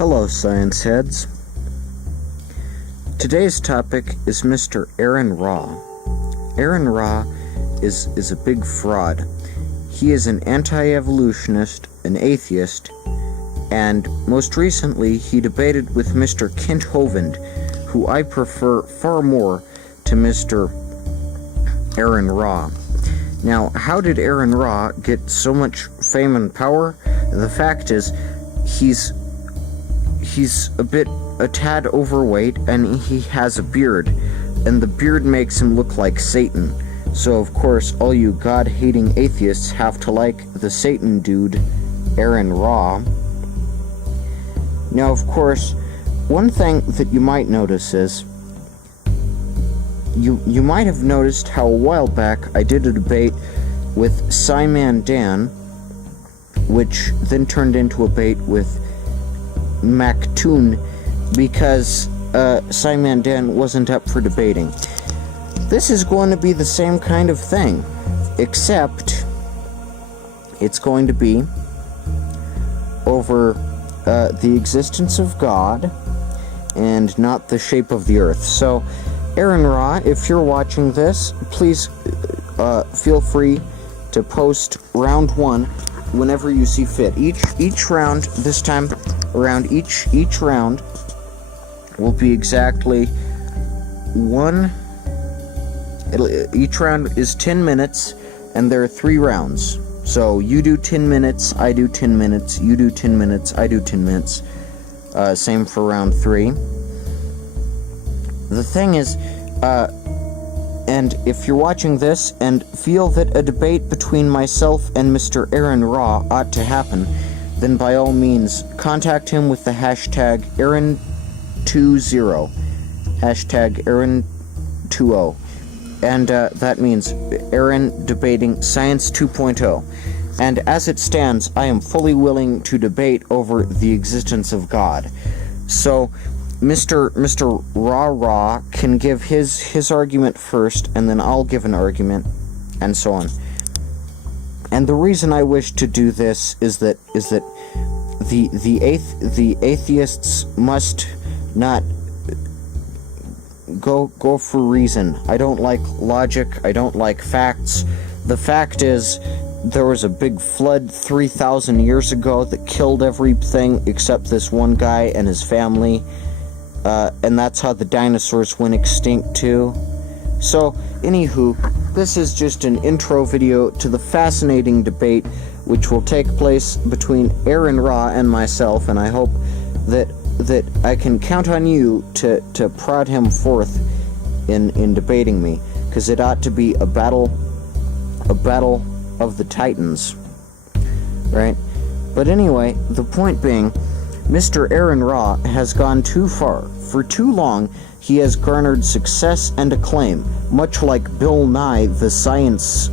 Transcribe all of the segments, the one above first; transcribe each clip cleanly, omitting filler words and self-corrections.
Hello, science heads. Today's topic is Mr. AronRa. AronRa is a big fraud. He is an anti-evolutionist, an atheist, and most recently he debated with Mr. Kent Hovind, who I prefer far more to Mr. AronRa. Now, how did AronRa get so much fame and power? The fact is, he's a tad overweight, and he has a beard, and the beard makes him look like Satan. So of course all you God-hating atheists have to like the Satan dude, AronRa. Now of course, one thing that you might notice is, you might have noticed how a while back I did a debate with Simon Dan, which then turned into a debate with Mactoon, because Simon Dan wasn't up for debating. This is going to be the same kind of thing, except it's going to be over the existence of God and not the shape of the earth. So, AronRa, if you're watching this, please feel free to post round one whenever you see fit. Each round, this time around, each round will be exactly each round is 10 minutes, and there are 3 rounds. So you do 10 minutes, I do 10 minutes, you do 10 minutes, I do 10 minutes. Same for round 3. The thing is, and if you're watching this and feel that a debate between myself and Mr. AronRa ought to happen, then by all means, contact him with the hashtag Aaron20, hashtag Aaron20, and that means Aaron Debating Science 2.0. And as it stands, I am fully willing to debate over the existence of God. So, Mr. Ra can give his argument first, and then I'll give an argument, and so on. And the reason I wish to do this is that the atheists must not go for reason. I don't like logic. I don't like facts. The fact is, there was a big flood 3,000 years ago that killed everything except this one guy and his family. And that's how the dinosaurs went extinct too. So, anywho, this is just an intro video to the fascinating debate which will take place between AronRa and myself, and I hope that I can count on you to prod him forth in debating me, because it ought to be a battle of the titans, right? But anyway, the point being, Mr. AronRa has gone too far. For too long, he has garnered success and acclaim, much like Bill Nye, the science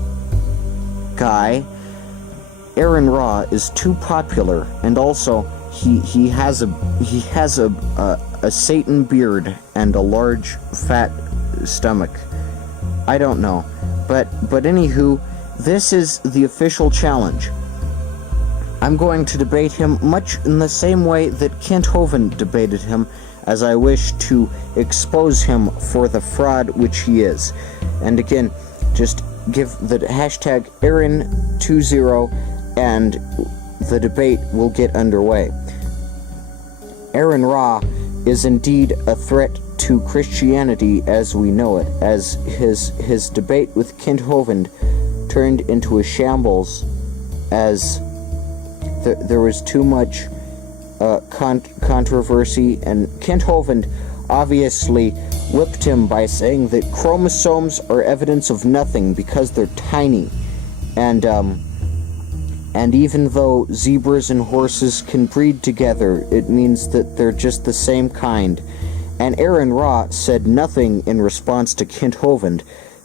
guy. AronRa is too popular, and also he has a Satan beard and a large fat stomach. I don't know, but anywho, this is the official challenge. I'm going to debate him much in the same way that Kent Hovind debated him, as I wish to expose him for the fraud which he is. And again, just give the hashtag Aaron20 and the debate will get underway. AronRa is indeed a threat to Christianity as we know it, as his debate with Kent Hovind turned into a shambles, as there was too much controversy, and Kent Hovind obviously whipped him by saying that chromosomes are evidence of nothing because they're tiny, and even though zebras and horses can breed together, it means that they're just the same kind. And AronRa said nothing in response to Kent Hovind,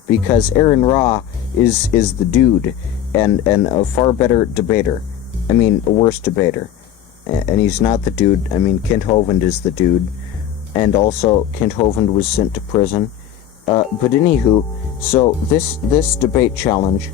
because AronRa is the dude, and a far better debater. I mean, a worse debater. And he's not the dude. I mean, Kent Hovind is the dude. And also, Kent Hovind was sent to prison. But anywho, so this debate challenge,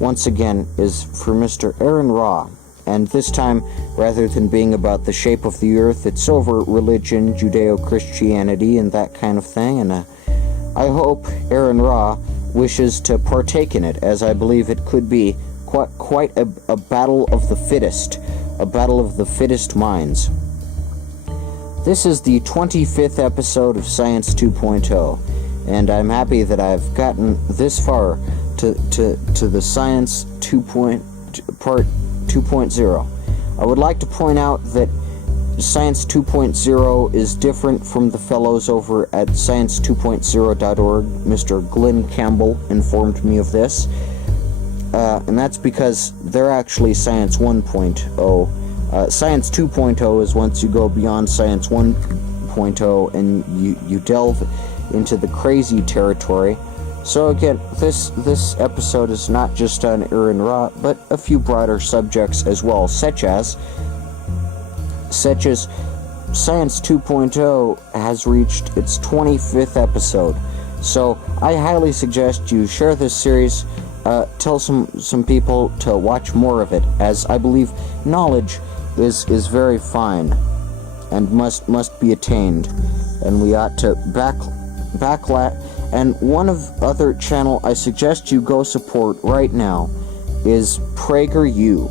once again, is for Mr. AronRa. And this time, rather than being about the shape of the earth, it's over religion, Judeo-Christianity, and that kind of thing. And I hope AronRa wishes to partake in it, as I believe it could be quite a battle of the fittest, a battle of the fittest minds. This is the 25th episode of Science 2.0, and I'm happy that I've gotten this far to the Science Part 2.0. I would like to point out that Science 2.0 is different from the fellows over at science2.0.org. Mr. Glenn Campbell informed me of this, and that's because they're actually Science 1.0. Science 2.0 is once you go beyond Science 1.0 and you delve into the crazy territory. So again, this episode is not just on AronRa, but a few broader subjects as well, such as Science 2.0 has reached its 25th episode. So I highly suggest you share this series, tell some people to watch more of it, as I believe knowledge is very fine and must be attained, and we ought to backlat. And one other channel I suggest you go support right now is PragerU,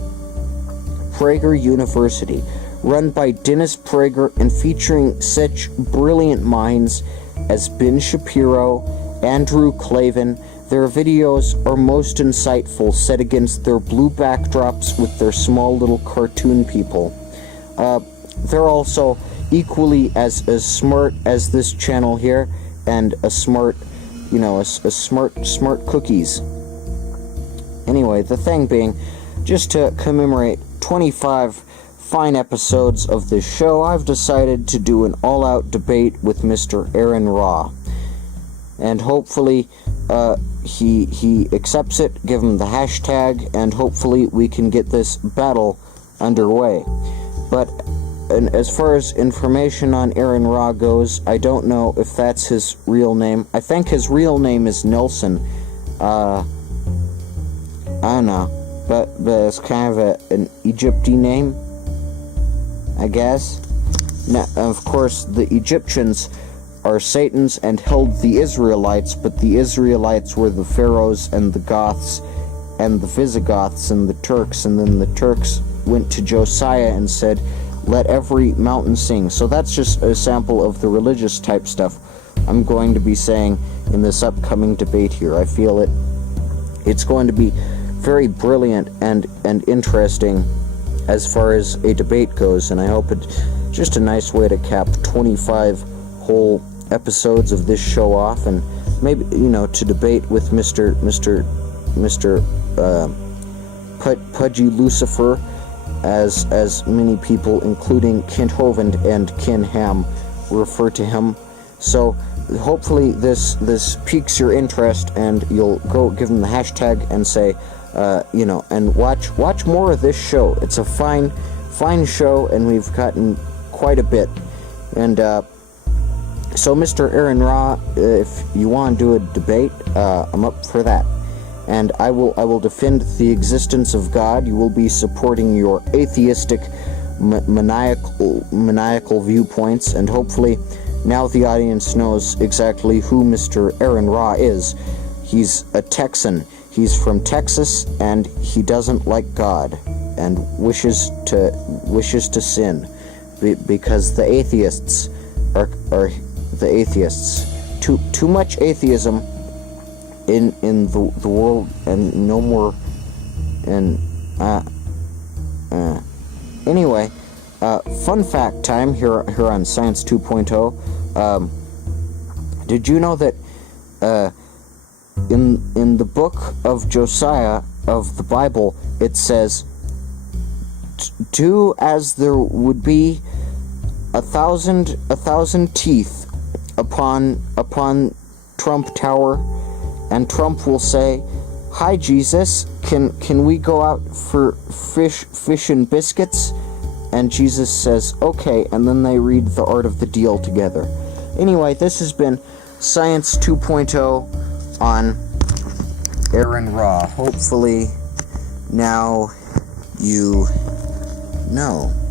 Prager University, run by Dennis Prager and featuring such brilliant minds as Ben Shapiro, Andrew Klavan. Their videos are most insightful, set against their blue backdrops with their small little cartoon people. They're also equally as smart as this channel here, and a smart cookies. Anyway, the thing being, just to commemorate 25 fine episodes of this show, I've decided to do an all-out debate with Mr. AronRa. And hopefully, he accepts it, give him the hashtag, and hopefully we can get this battle underway. But and as far as information on AronRa goes, I don't know if that's his real name. I think his real name is Nelson. I don't know, but it's kind of an Egyptian name, I guess. Now, of course, the Egyptians are Satan's and held the Israelites, but the Israelites were the Pharaohs and the Goths and the Visigoths and the Turks, and then the Turks went to Josiah and said, "Let every mountain sing." So that's just a sample of the religious type stuff I'm going to be saying in this upcoming debate here. I feel it's going to be very brilliant and interesting as far as a debate goes, and I hope it's just a nice way to cap 25 whole episodes of this show off, and maybe, to debate with Mr. Pudgy Lucifer, as many people, including Kent Hovind and Ken Ham, refer to him. So hopefully this piques your interest, and you'll go give him the hashtag and say, and watch more of this show. It's a fine show, and we've gotten quite a bit. And so, Mr. AronRa, if you want to do a debate, I'm up for that. And I will defend the existence of God. You will be supporting your atheistic, maniacal viewpoints, and hopefully now the audience knows exactly who Mr. AronRa is. He's a Texan. He's from Texas, and he doesn't like God, and wishes to sin, because the atheists are the atheists. Too much atheism in the world, and no more. And anyway, fun fact time here on Science 2.0. Did you know that in the book of Josiah of the Bible, it says, "Do as there would be a thousand teeth upon Trump Tower, and Trump will say, 'Hi Jesus, can we go out for fish and biscuits?' And Jesus says, 'Okay,' and then they read The Art of the Deal together." Anyway, this has been Science 2.0 on AronRa. Hopefully now you No.